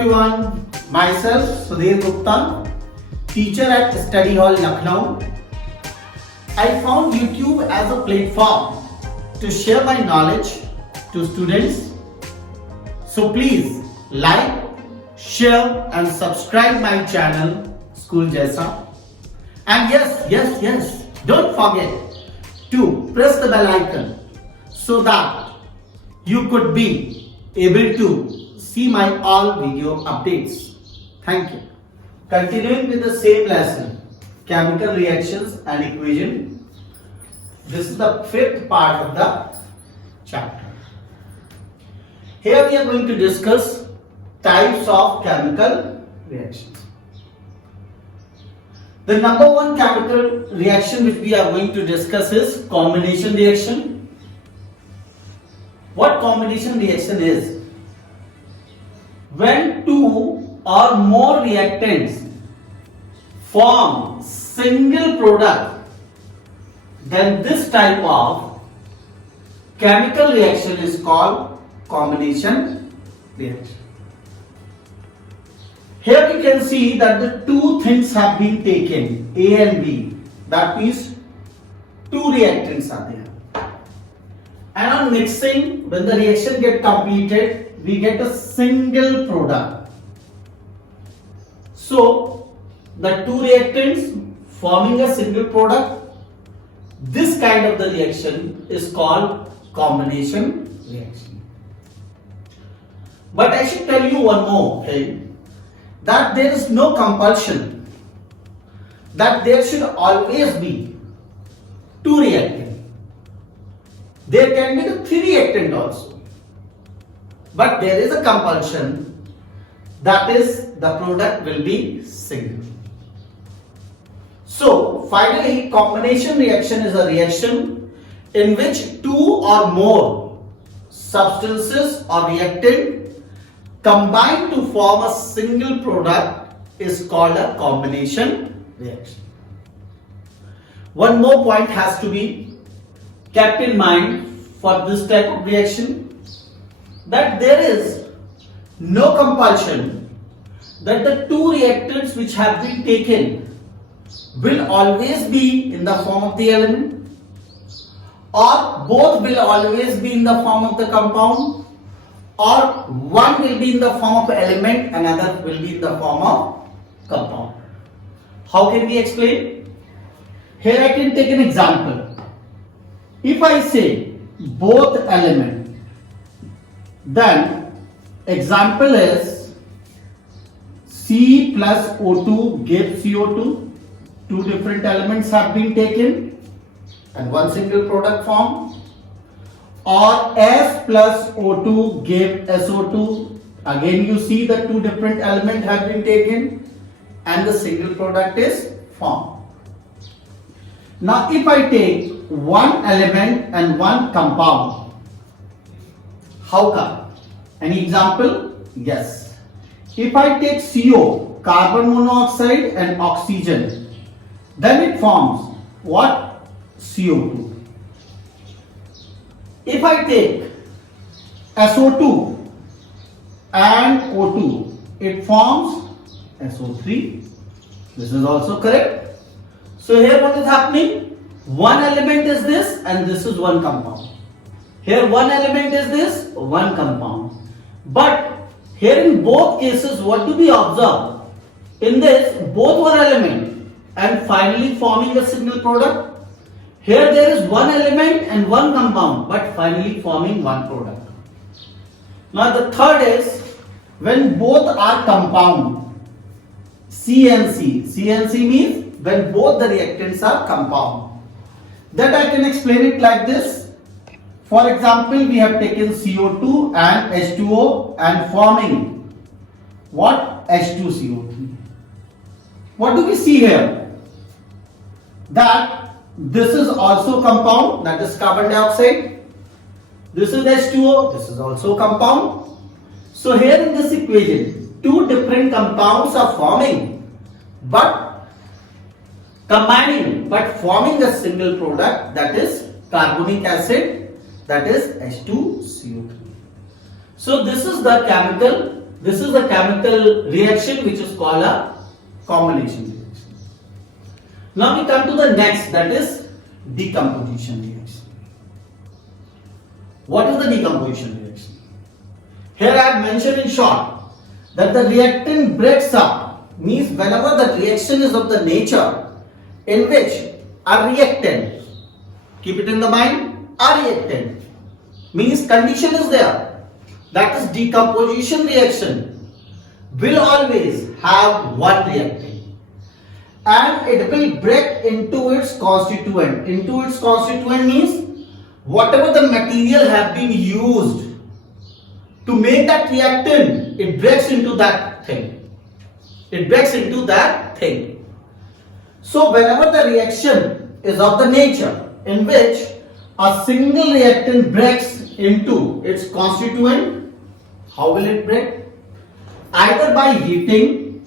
everyone, myself SUDHEER Gupta, teacher at Study Hall Lucknow. I found YouTube as a platform to share my knowledge to students. So please like, share and subscribe my channel School Jaisa. And yes, don't forget to press the bell icon so that you could be able to see my all video updates. Thank you. Continuing with the same lesson, chemical reactions and equation. This is the fifth part of the chapter. Here we are going to discuss types of chemical reactions. The number one chemical reaction which we are going to discuss is combination reaction. What combination reaction is? When two or more reactants form single product, then this type of chemical reaction is called combination reaction. Here we can see that the two things have been taken, A and B. That means two reactants are there. And on mixing, when the reaction gets completed, we get a single product. So, the two reactants forming a single product, this kind of the reaction is called combination reaction. But I should tell you one more thing, that there is no compulsion that there should always be two reactants. There can be the three reactant also. But there is a compulsion, that is the product will be single. So finally, combination reaction is a reaction in which two or more substances or reactant combine to form a single product is called a combination reaction. One more point has to be kept in mind for this type of reaction, that there is no compulsion that the two reactants which have been taken will always be in the form of the element, or both will always be in the form of the compound, or one will be in the form of element, another will be in the form of compound. How can we explain? Here I can take an example. If I say both element, then example is C plus O2 gives CO2. Two different elements have been taken and one single product formed. Or S plus O2 give SO2. Again you see the two different elements have been taken and the single product is formed. Now if I take one element and one compound, how come? Any example? Yes. If I take CO, carbon monoxide and oxygen, then it forms what? CO2. If I take SO2 and O2, it forms SO3. This is also correct. So here what is happening? One element is this and this is one compound. Here one element is this, one compound. But here in both cases, what do we observe? In this, both were element and finally forming a single product. Here there is one element and one compound, but finally forming one product. Now the third is when both are compound, C and C. C and C means when both the reactants are compound. That I can explain it like this. For example, we have taken CO2 and H2O and forming what? H2CO3. What do we see here? That this is also compound, that is carbon dioxide. This is H2O, this is also compound. So here in this equation, two different compounds are forming, but combining, but forming a single product, that is carbonic acid, that is H2CO3. So this is the chemical This is a chemical reaction which is called a combination reaction. Now we come to the next, that is decomposition reaction. What is the decomposition reaction? Here I have mentioned in short that the reactant breaks up, means whenever the reaction is of the nature in which a reactant, keep it in the mind, a reactant means condition is there, that is decomposition reaction will always have one reactant and it will break into its constituent. Into its constituent means whatever the material have been used to make that reactant, it breaks into that thing. It breaks into that thing. So whenever the reaction is of the nature in which a single reactant breaks into its constituent, how will it break? Either by heating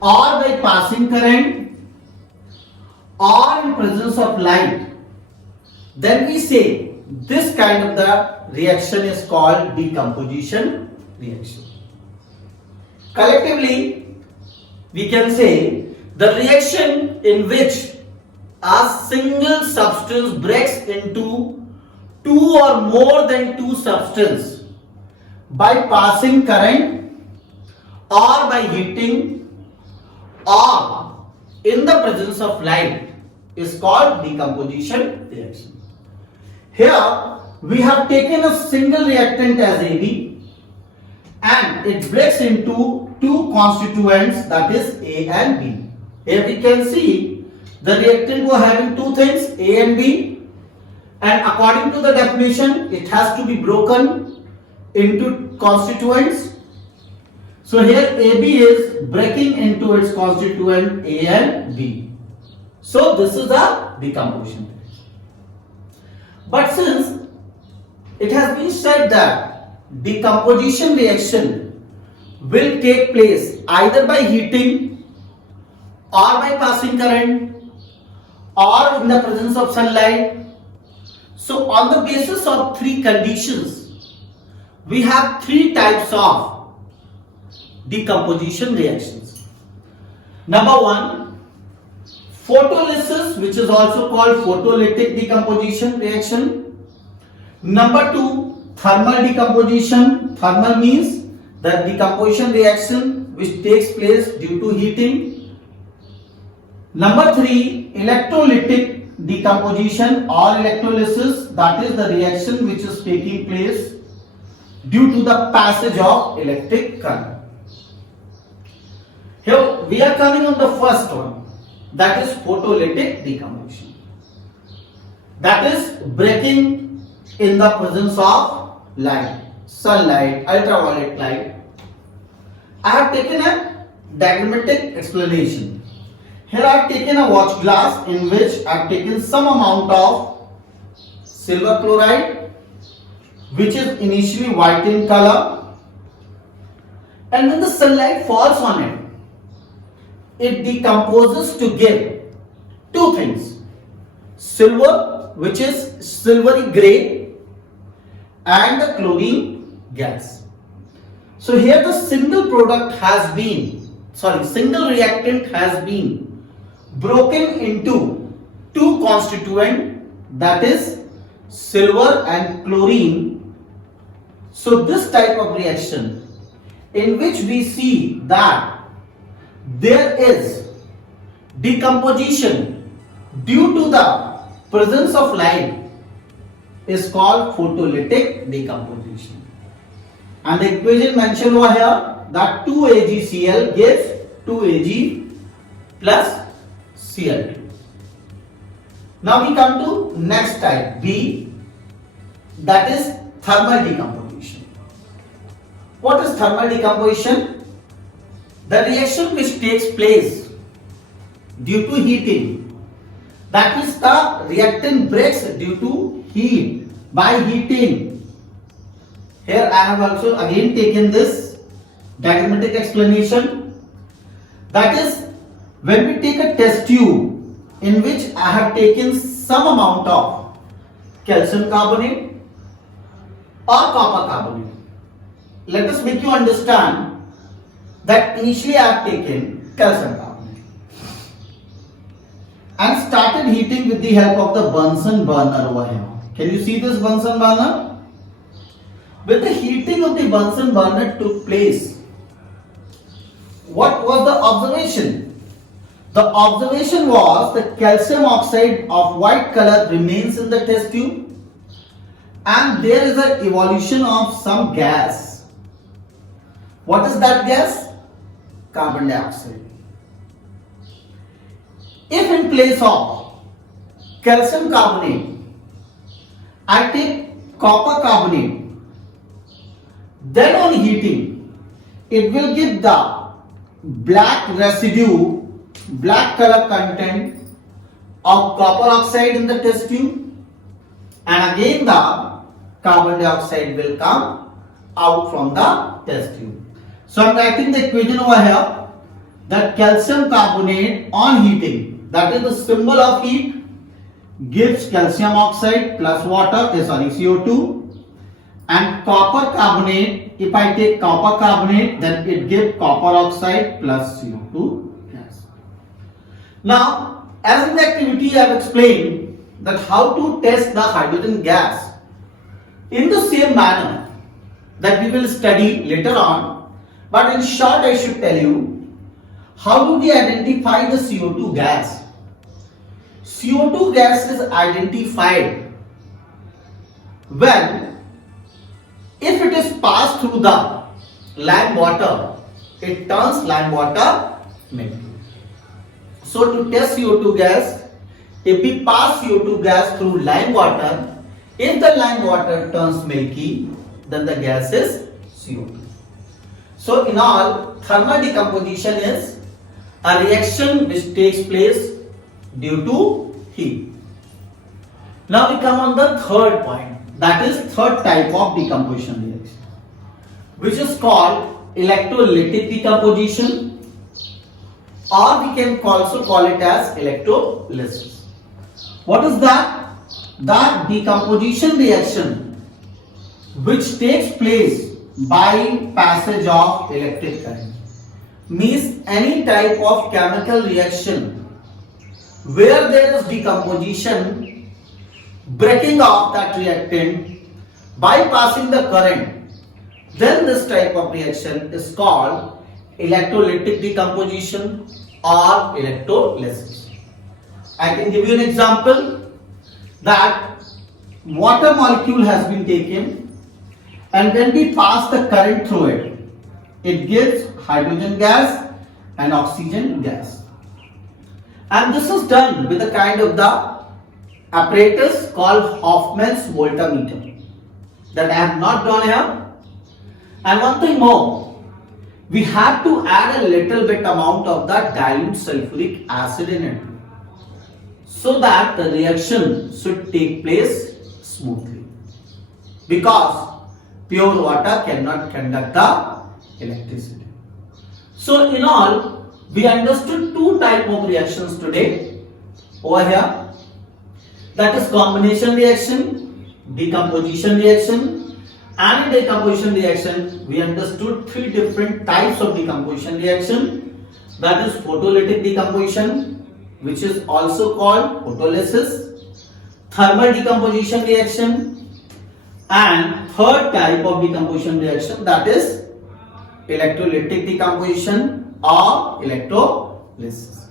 or by passing current or in presence of light. Then we say this kind of the reaction is called decomposition reaction. Collectively, we can say the reaction in which a single substance breaks into two or more than two substances by passing current or by heating or in the presence of light is called decomposition reaction. Here we have taken a single reactant as AB and it breaks into two constituents, that is A and B. Here we can see the reactant were having two things, A and B, and according to the definition it has to be broken into constituents. So here AB is breaking into its constituent A and B. So this is a decomposition. But since it has been said that decomposition reaction will take place either by heating or by passing current or in the presence of sunlight, so on the basis of three conditions, we have three types of decomposition reactions. Number one, photolysis, which is also called photolytic decomposition reaction. Number two, thermal decomposition. Thermal means the decomposition reaction which takes place due to heating. Number three, electrolytic decomposition or electrolysis, that is the reaction which is taking place due to the passage of electric current. Here we are coming on the first one, that is photolytic decomposition. That is breaking in the presence of light, sunlight, ultraviolet light. I have taken a diagrammatic explanation. Here I have taken a watch glass in which I have taken some amount of silver chloride, which is initially white in color, and when the sunlight falls on it, it decomposes to give two things: silver, which is silvery gray, and the chlorine gas. So here the single reactant has been broken into two constituents, that is silver and chlorine. So this type of reaction in which we see that there is decomposition due to the presence of light is called photolytic decomposition. And the equation mentioned over here, that 2AgCl gives 2Ag plus Cl2. Now we come to next type, B, that is thermal decomposition. What is thermal decomposition? The reaction which takes place due to heating, that is the reactant breaks due to heat, by heating. Here I have also again taken this diagrammatic explanation. That is, when we take a test tube in which I have taken some amount of calcium carbonate or copper carbonate, let us make you understand that initially I have taken calcium carbonate and started heating with the help of the Bunsen burner over here. Can you see this Bunsen burner? When the heating of the Bunsen burner took place, what was the observation? The observation was the calcium oxide of white color remains in the test tube and there is an evolution of some gas. What is that gas? Carbon dioxide. If in place of calcium carbonate, I take copper carbonate, then on heating, it will give the black residue, black color content of copper oxide in the test tube, and again the carbon dioxide will come out from the test tube. So I am writing the equation over here that calcium carbonate on heating, that is the symbol of heat, gives calcium oxide plus water, CO2, and copper carbonate, if I take copper carbonate, then it gives copper oxide plus CO2 gas. Now, as in the activity I have explained that how to test the hydrogen gas in the same manner that we will study later on, but in short I should tell you how do we identify the CO2 gas. CO2 gas is identified when if it is passed through the lime water, it turns lime water milky. So to test CO2 gas, if we pass CO2 gas through lime water, if the lime water turns milky, then the gas is CO2. So in all, thermal decomposition is a reaction which takes place due to heat. Now we come on the third point. That is third type of decomposition reaction, which is called electrolytic decomposition, or we can also call it as electrolysis. What is that? That decomposition reaction which takes place by passage of electric current, means any type of chemical reaction where there is decomposition, breaking off that reactant by passing the current, then this type of reaction is called electrolytic decomposition or electrolysis. I can give you an example that water molecule has been taken and when we pass the current through it, it gives hydrogen gas and oxygen gas. And this is done with a kind of the apparatus called Hoffman's voltmeter that I have not drawn here. And one thing more, we have to add a little bit amount of the dilute sulfuric acid in it so that the reaction should take place smoothly, because pure water cannot conduct the electricity. So in all, we understood two types of reactions today over here. That is combination reaction, decomposition reaction, and in decomposition reaction we understood three different types of decomposition reaction. That is photolytic decomposition, which is also called photolysis, thermal decomposition reaction, and third type of decomposition reaction, that is electrolytic decomposition or electrolysis.